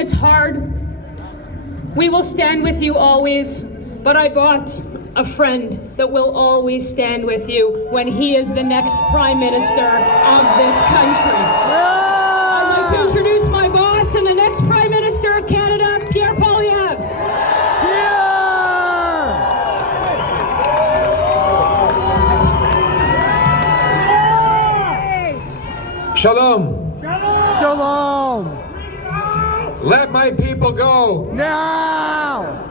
when it's hard. We will stand with you always, but I brought a friend that will always stand with you when he is the next Prime Minister of this country. I'd like to introduce my boss and the next Prime Minister of Canada, Pierre. Shalom. Shalom. Let my people go. Now.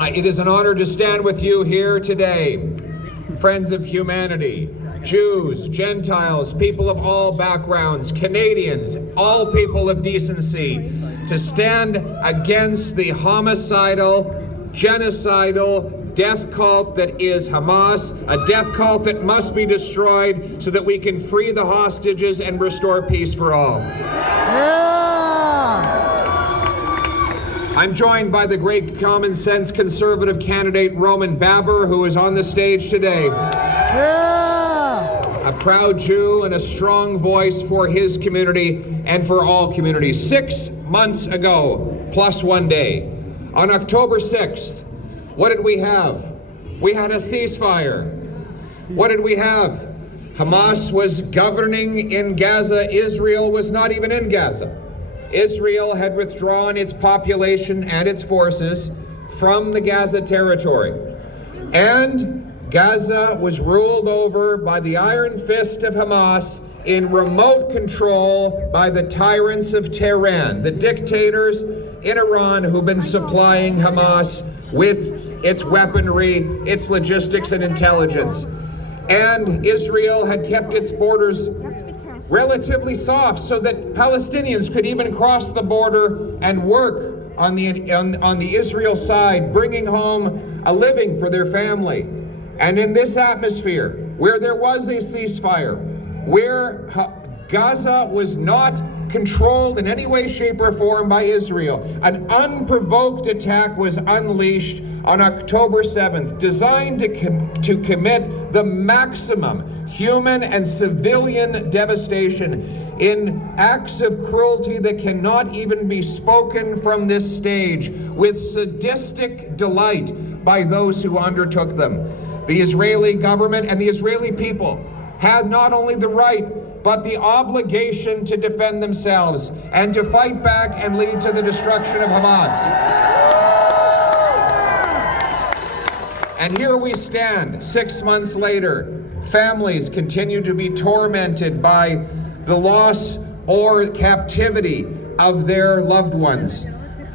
It is an honor to stand with you here today. Friends of humanity, Jews, Gentiles, people of all backgrounds, Canadians, all people of decency, to stand against the homicidal, genocidal, death cult that is Hamas, a death cult that must be destroyed so that we can free the hostages and restore peace for all. I'm joined by the great common sense conservative candidate Roman Baber, who is on the stage today. A proud Jew and a strong voice for his community and for all communities. 6 months ago, plus 1 day, on October 6th, what did we have? We had a ceasefire. What did we have? Hamas was governing in Gaza. Israel was not even in Gaza. Israel had withdrawn its population and its forces from the Gaza territory. And Gaza was ruled over by the iron fist of Hamas in remote control by the tyrants of Tehran, the dictators in Iran who've been supplying Hamas with its weaponry, its logistics and intelligence. And Israel had kept its borders relatively soft so that Palestinians could even cross the border and work on the Israel side, bringing home a living for their family. And in this atmosphere, where there was a ceasefire, where Gaza was not controlled in any way, shape, or form by Israel, an unprovoked attack was unleashed on October 7th, designed to commit the maximum human and civilian devastation in acts of cruelty that cannot even be spoken from this stage, with sadistic delight by those who undertook them. The Israeli government and the Israeli people had not only the right, but the obligation to defend themselves and to fight back and lead to the destruction of Hamas. And here we stand, 6 months later. Families continue to be tormented by the loss or captivity of their loved ones.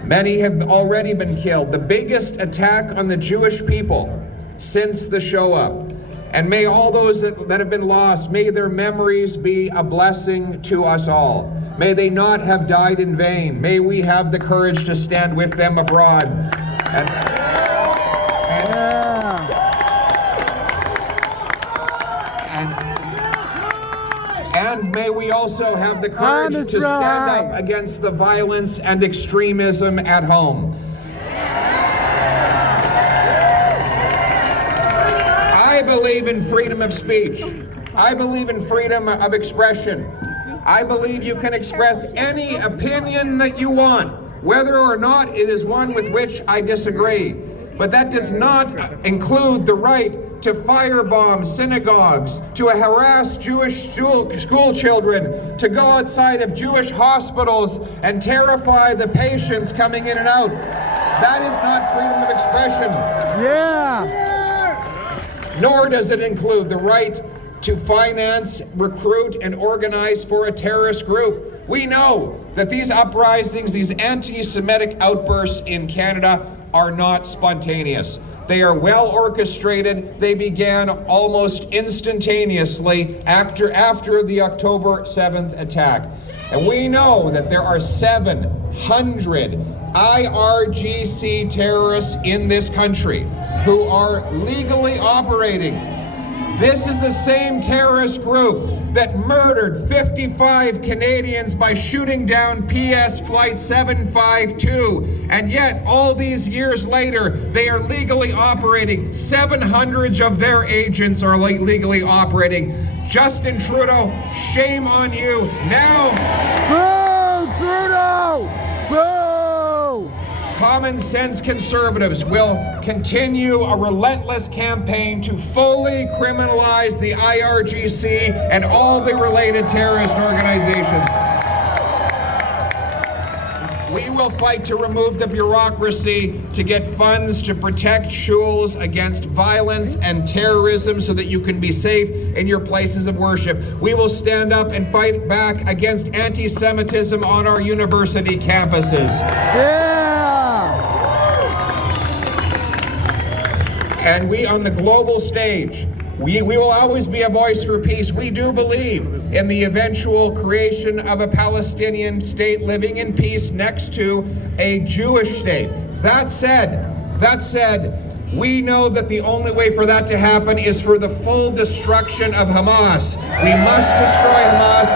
Many have already been killed. The biggest attack on the Jewish people since the Shoah. And may all those that have been lost, may their memories be a blessing to us all. May they not have died in vain. May we have the courage to stand with them abroad. And may we also have the courage to stand up against the violence and extremism at home. I believe in freedom of speech. I believe in freedom of expression. I believe you can express any opinion that you want, whether or not it is one with which I disagree. But that does not include the right to firebomb synagogues, to harass Jewish school children, to go outside of Jewish hospitals and terrify the patients coming in and out. That is not freedom of expression. Nor does it include the right to finance, recruit, and organize for a terrorist group. We know that these uprisings, these anti-Semitic outbursts in Canada are not spontaneous. They are well orchestrated. They began almost instantaneously after the October 7th attack. And we know that there are 700 IRGC terrorists in this country who are legally operating. This is the same terrorist group that murdered 55 Canadians by shooting down PS Flight 752. And yet, all these years later, they are legally operating. 700 of their agents are legally operating. Justin Trudeau, shame on you. Now... Boo, Trudeau! Boo! common sense conservatives will continue a relentless campaign to fully criminalize the IRGC and all the related terrorist organizations. We will fight to remove the bureaucracy to get funds to protect shuls against violence and terrorism so that you can be safe in your places of worship. We will stand up and fight back against anti-Semitism on our university campuses. Yeah! And we, on the global stage, we will always be a voice for peace. We do believe in the eventual creation of a Palestinian state living in peace next to a Jewish state. That said, we know that the only way for that to happen is for the full destruction of Hamas. We must destroy Hamas.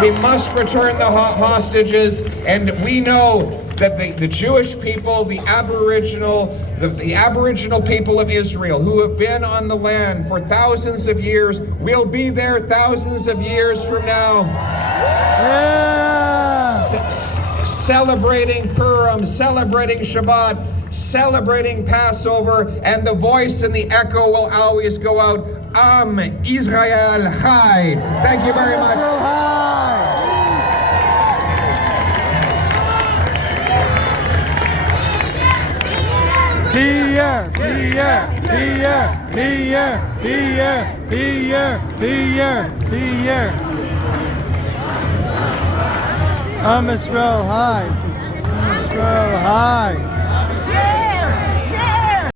We must return the hostages, and we know that the Jewish people, the Aboriginal people of Israel who have been on the land for thousands of years will be there thousands of years from now. Yeah! Celebrating Purim, celebrating Shabbat, celebrating Passover, and the voice and the echo will always go out, Am Israel Chai. Thank you very much. Israel high! Pierre, Pierre, Pierre, Pierre, Pierre, Pierre, Pierre, Pierre. Am Israel high. Am Israel high.